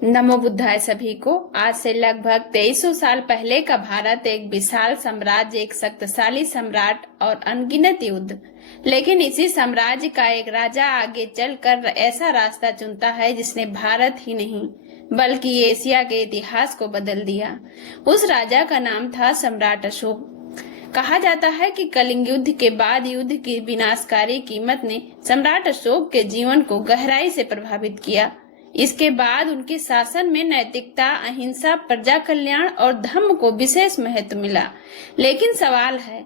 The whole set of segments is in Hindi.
नमो बुद्धाय सभी को। आज से लगभग 2300 साल पहले का भारत एक विशाल साम्राज्य, एक शक्तिशाली सम्राट और अनगिनत युद्ध। लेकिन इसी साम्राज्य का एक राजा आगे चलकर ऐसा रास्ता चुनता है जिसने भारत ही नहीं बल्कि एशिया के इतिहास को बदल दिया। उस राजा का नाम था सम्राट अशोक। कहा जाता है कि कलिंग युद्ध के बाद युद्ध की विनाशकारी कीमत ने सम्राट अशोक के जीवन को गहराई से प्रभावित किया। इसके बाद उनके शासन में नैतिकता, अहिंसा, प्रजा कल्याण और धर्म को विशेष महत्व मिला। लेकिन सवाल है,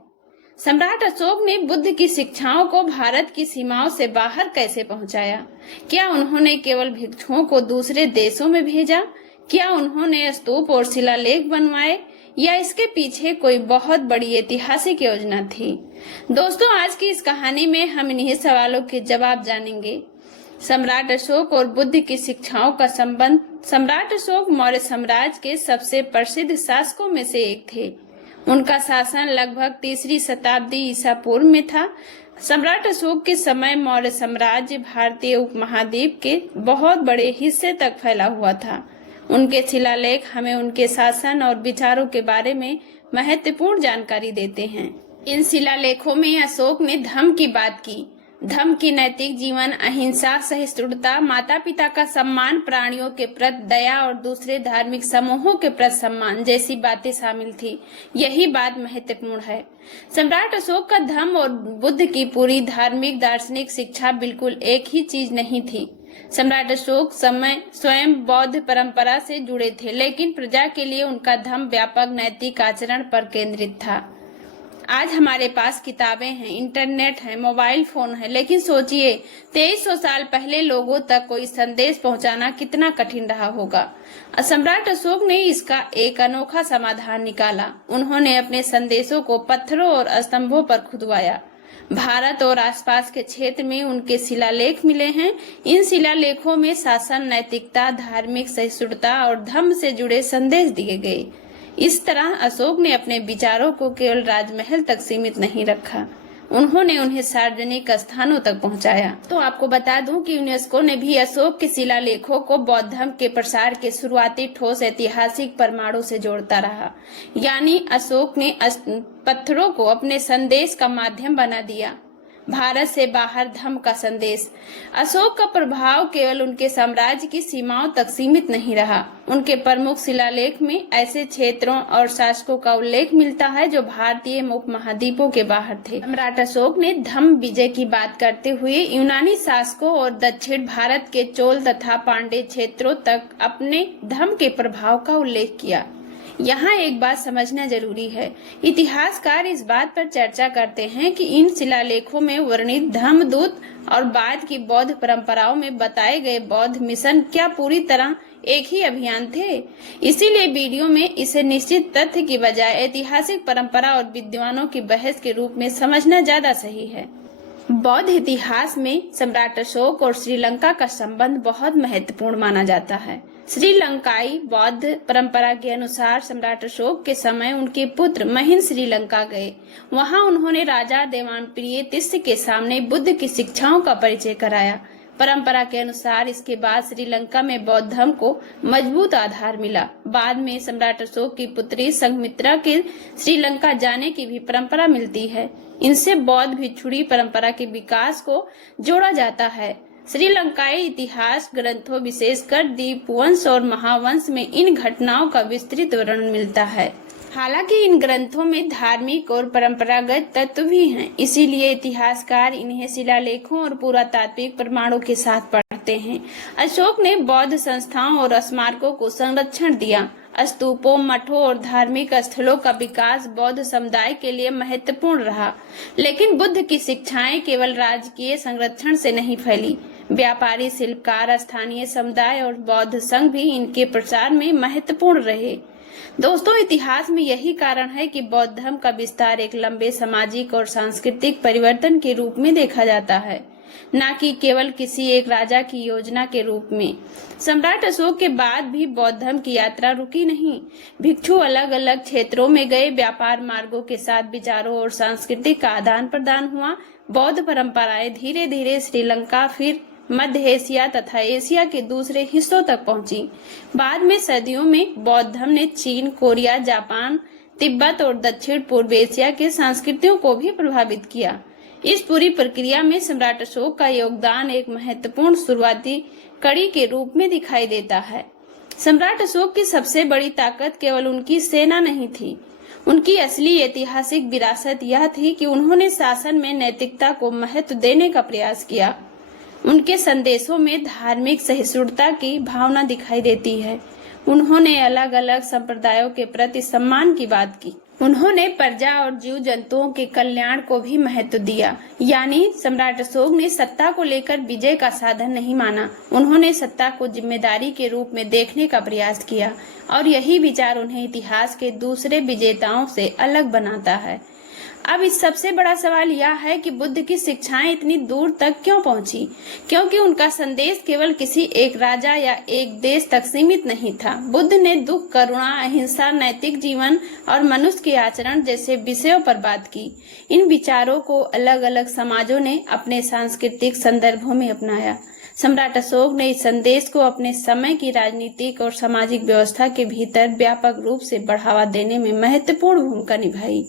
सम्राट अशोक ने बुद्ध की शिक्षाओं को भारत की सीमाओं से बाहर कैसे पहुंचाया? क्या उन्होंने केवल भिक्षुओं को दूसरे देशों में भेजा? क्या उन्होंने स्तूप और शिलालेख बनवाए, या इसके पीछे कोई बहुत बड़ी ऐतिहासिक योजना थी? दोस्तों, आज की इस कहानी में हम इन्हीं सवालों के जवाब जानेंगे। सम्राट अशोक और बुद्ध की शिक्षाओं का संबंध। सम्राट अशोक मौर्य साम्राज्य के सबसे प्रसिद्ध शासकों में से एक थे। उनका शासन लगभग 3री शताब्दी ईसा पूर्व में था। सम्राट अशोक के समय मौर्य साम्राज्य भारतीय उपमहाद्वीप के बहुत बड़े हिस्से तक फैला हुआ था। उनके शिलालेख हमें उनके शासन और विचारों के बारे में महत्वपूर्ण जानकारी देते हैं। इन शिलालेखों में अशोक ने धर्म की बात की। धर्म की नैतिक जीवन, अहिंसा, सहिष्णुता, माता पिता का सम्मान, प्राणियों के प्रति दया और दूसरे धार्मिक समूहों के प्रति सम्मान जैसी बातें शामिल थी। यही बात महत्वपूर्ण है। सम्राट अशोक का धर्म और बुद्ध की पूरी धार्मिक दार्शनिक शिक्षा बिल्कुल एक ही चीज नहीं थी। सम्राट अशोक स्वयं बौद्ध परंपरा से जुड़े थे, लेकिन प्रजा के लिए उनका धर्म व्यापक नैतिक आचरण पर केंद्रित था। आज हमारे पास किताबें हैं, इंटरनेट है, मोबाइल फोन है, लेकिन सोचिए 2300 साल पहले लोगों तक कोई संदेश पहुंचाना कितना कठिन रहा होगा। सम्राट अशोक ने इसका एक अनोखा समाधान निकाला। उन्होंने अपने संदेशों को पत्थरों और स्तंभों पर खुदवाया। भारत और आसपास के क्षेत्र में उनके शिलालेख मिले हैं। इन शिलालेखों में शासन, नैतिकता, धार्मिक सहिष्णुता और धर्म से जुड़े संदेश दिए गए। इस तरह अशोक ने अपने विचारों को केवल राजमहल तक सीमित नहीं रखा, उन्होंने उन्हें सार्वजनिक स्थानों तक पहुंचाया। तो आपको बता दूं कि यूनेस्को ने भी अशोक के शिलालेखों को बौद्ध धर्म के प्रसार के शुरुआती ठोस ऐतिहासिक प्रमाणों से जोड़ता रहा। यानी अशोक ने पत्थरों को अपने संदेश का माध्यम बना दिया। भारत से बाहर धर्म का संदेश। अशोक का प्रभाव केवल उनके साम्राज्य की सीमाओं तक सीमित नहीं रहा। उनके प्रमुख शिलालेख में ऐसे क्षेत्रों और शासकों का उल्लेख मिलता है जो भारतीय उपमहाद्वीपों के बाहर थे। सम्राट अशोक ने धर्म विजय की बात करते हुए यूनानी शासकों और दक्षिण भारत के चोल तथा पांड्य क्षेत्रों तक अपने धर्म के प्रभाव का उल्लेख किया। यहाँ एक बात समझना जरूरी है। इतिहासकार इस बात पर चर्चा करते हैं कि इन शिलालेखों में वर्णित धर्मदूत और बाद की बौद्ध परंपराओं में बताए गए बौद्ध मिशन क्या पूरी तरह एक ही अभियान थे। इसीलिए वीडियो में इसे निश्चित तथ्य की बजाय ऐतिहासिक परंपरा और विद्वानों की बहस के रूप में समझना ज्यादा सही है। बौद्ध इतिहास में सम्राट अशोक और श्रीलंका का संबंध बहुत महत्वपूर्ण माना जाता है। श्रीलंकाई बौद्ध परंपरा के अनुसार सम्राट अशोक के समय उनके पुत्र महिंद श्रीलंका गए। वहां उन्होंने राजा देवानप्रिय तीसरे के सामने बुद्ध की शिक्षाओं का परिचय कराया। परंपरा के अनुसार इसके बाद श्रीलंका में बौद्ध धर्म को मजबूत आधार मिला। बाद में सम्राट अशोक की पुत्री संघमित्रा के श्रीलंका जाने की भी परंपरा मिलती है। इनसे बौद्ध भिक्षुणी परंपरा के विकास को जोड़ा जाता है। श्रीलंकाई इतिहास ग्रंथों, विशेषकर दीपवंश और महावंश में इन घटनाओं का विस्तृत वर्णन मिलता है। हालांकि इन ग्रंथों में धार्मिक और परंपरागत तत्व भी हैं, इसीलिए इतिहासकार इन्हें शिलालेखों और पुरातात्विक प्रमाणों के साथ पढ़ते हैं। अशोक ने बौद्ध संस्थाओं और स्मारकों को संरक्षण दिया। स्तूपों, मठों और धार्मिक स्थलों का विकास बौद्ध समुदाय के लिए महत्वपूर्ण रहा। लेकिन बुद्ध की शिक्षाएं केवल राजकीय संरक्षण से नहीं फैली। व्यापारी, शिल्पकार, स्थानीय समुदाय और बौद्ध संघ भी इनके प्रचार में महत्वपूर्ण रहे। दोस्तों, इतिहास में यही कारण है कि बौद्ध धर्म का विस्तार एक लंबे सामाजिक और सांस्कृतिक परिवर्तन के रूप में देखा जाता है, न कि केवल किसी एक राजा की योजना के रूप में। सम्राट अशोक के बाद भी बौद्ध धर्म की यात्रा रुकी नहीं। भिक्षु अलग अलग क्षेत्रों में गए, व्यापार मार्गों के साथ विचारों और सांस्कृतिक का आदान प्रदान हुआ। बौद्ध परंपराएं धीरे धीरे श्रीलंका, फिर मध्य एशिया तथा एशिया के दूसरे हिस्सों तक पहुंची। बाद में सदियों में बौद्ध धर्म ने चीन, कोरिया, जापान, तिब्बत और दक्षिण पूर्व एशिया के संस्कृतियों को भी प्रभावित किया। इस पूरी प्रक्रिया में सम्राट अशोक का योगदान एक महत्वपूर्ण शुरुआती कड़ी के रूप में दिखाई देता है। सम्राट अशोक की सबसे बड़ी ताकत केवल उनकी सेना नहीं थी। उनकी असली ऐतिहासिक विरासत यह थी कि उन्होंने शासन में नैतिकता को महत्व देने का प्रयास किया। उनके संदेशों में धार्मिक सहिष्णुता की भावना दिखाई देती है। उन्होंने अलग अलग संप्रदायों के प्रति सम्मान की बात की। उन्होंने प्रजा और जीव जंतुओं के कल्याण को भी महत्व दिया। यानी सम्राट अशोक ने सत्ता को लेकर विजय का साधन नहीं माना। उन्होंने सत्ता को जिम्मेदारी के रूप में देखने का प्रयास किया और यही विचार उन्हें इतिहास के दूसरे विजेताओं से अलग बनाता है। अब इस सबसे बड़ा सवाल यह है कि बुद्ध की शिक्षाएं इतनी दूर तक क्यों पहुंची? क्योंकि उनका संदेश केवल किसी एक राजा या एक देश तक सीमित नहीं था। बुद्ध ने दुख, करुणा, अहिंसा, नैतिक जीवन और मनुष्य के आचरण जैसे विषयों पर बात की। इन विचारों को अलग अलग समाजों ने अपने सांस्कृतिक संदर्भों में अपनाया। सम्राट अशोक ने इस संदेश को अपने समय की राजनीतिक और सामाजिक व्यवस्था के भीतर व्यापक रूप से बढ़ावा देने में महत्वपूर्ण भूमिका निभाई।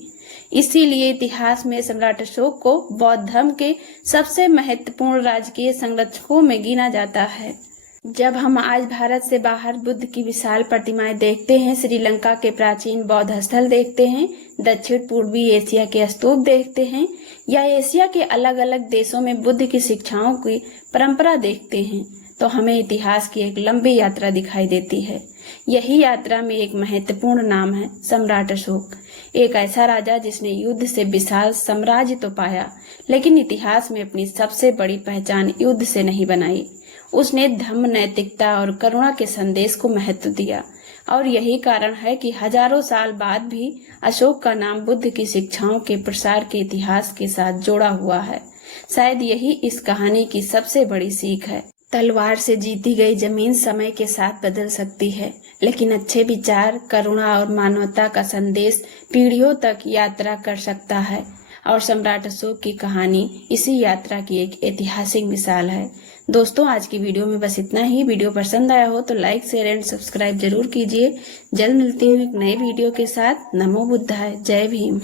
इसीलिए इतिहास में सम्राट अशोक को बौद्ध धर्म के सबसे महत्वपूर्ण राजकीय संरक्षकों में गिना जाता है। जब हम आज भारत से बाहर बुद्ध की विशाल प्रतिमाएं देखते हैं, श्रीलंका के प्राचीन बौद्ध स्थल देखते हैं, दक्षिण पूर्वी एशिया के स्तूप देखते हैं या एशिया के अलग अलग देशों में बुद्ध की शिक्षाओं की परंपरा देखते हैं, तो हमें इतिहास की एक लंबी यात्रा दिखाई देती है। यही यात्रा में एक महत्वपूर्ण नाम है सम्राट अशोक। एक ऐसा राजा जिसने युद्ध से विशाल साम्राज्य तो पाया, लेकिन इतिहास में अपनी सबसे बड़ी पहचान युद्ध से नहीं बनाई। उसने धर्म, नैतिकता और करुणा के संदेश को महत्व दिया और यही कारण है कि हजारों साल बाद भी अशोक का नाम बुद्ध की शिक्षाओं के प्रसार के इतिहास के साथ जोड़ा हुआ है। शायद यही इस कहानी की सबसे बड़ी सीख है। तलवार से जीती गई जमीन समय के साथ बदल सकती है, लेकिन अच्छे विचार, करुणा और मानवता का संदेश पीढ़ियों तक यात्रा कर सकता है। और सम्राट अशोक की कहानी इसी यात्रा की एक ऐतिहासिक मिसाल है। दोस्तों, आज की वीडियो में बस इतना ही। वीडियो पसंद आया हो तो लाइक, शेयर एंड सब्सक्राइब जरूर कीजिए। जल्द मिलती हूँ एक नए वीडियो के साथ। नमो बुद्धाय। जय भीम।